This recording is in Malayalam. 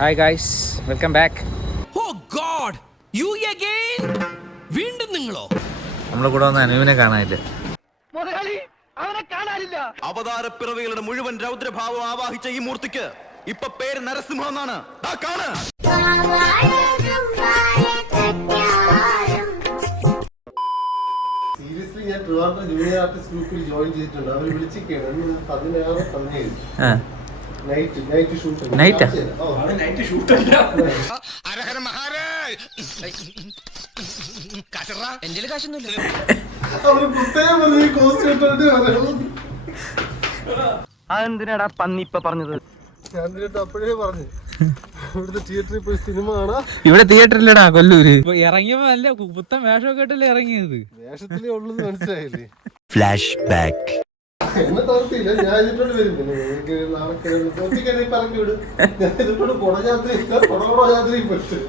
Hi guys, welcome back. Oh god, you again? വീണ്ടും നിങ്ങളോ? നമ്മളെ കൂടെ വന്ന അനുവിനെ കാണാനില്ല. അവതാരപ്പിറവികളുടെ മുഴുവൻ രൗദ്രഭാവം ആവാഹിച്ച ഈ മൂർത്തിക്ക് ഇപ്പൊ പേര് നരസിംഹ എന്നാണ്. സീരിയസ്ലി ഞാൻ ട്രിവാൻഡ്രം ജൂനിയർ ആർട്ടിസ്റ്റ് ഗ്രൂപ്പിൽ ജോയിൻ ചെയ്തിട്ടുണ്ട്. അവർ വിളിച്ചിരിക്കുകയാണ് 16-17 നൈറ്റ് ഷൂട്ട്. നൈറ്റാ? എന്റെ കാശൊന്നുമില്ല. അവര് പ്രത്യേകം പറഞ്ഞ് കോസ്റ്റ് ഇട്ടിട്ട് അതെന്തിനാടാ പന്നി ഇപ്പൊ പറഞ്ഞത്? ഞാൻ എന്നിട്ട് അപ്പോഴേ പറഞ്ഞു ഇവിടുത്തെ തിയേറ്ററിൽ പോയി സിനിമ കാണാ. ഇവിടെ തിയേറ്ററിലടാ കൊല്ലൂര്. ഇറങ്ങിയപ്പോ നല്ല പുത്തൻ വേഷമൊക്കെ ഇട്ടല്ലേ ഇറങ്ങിയത്. വേഷത്തിലേ ഉള്ളത് മനസ്സിലായില്ലേ? Flash back. എന്നെ തോർത്തില്ല, ഞാൻ ഇതിട്ടോട് വരും. നാളെ പറഞ്ഞു വിടും. ഞാൻ ഇതിട്ടോട് കുടജാത്രി പറ്റും.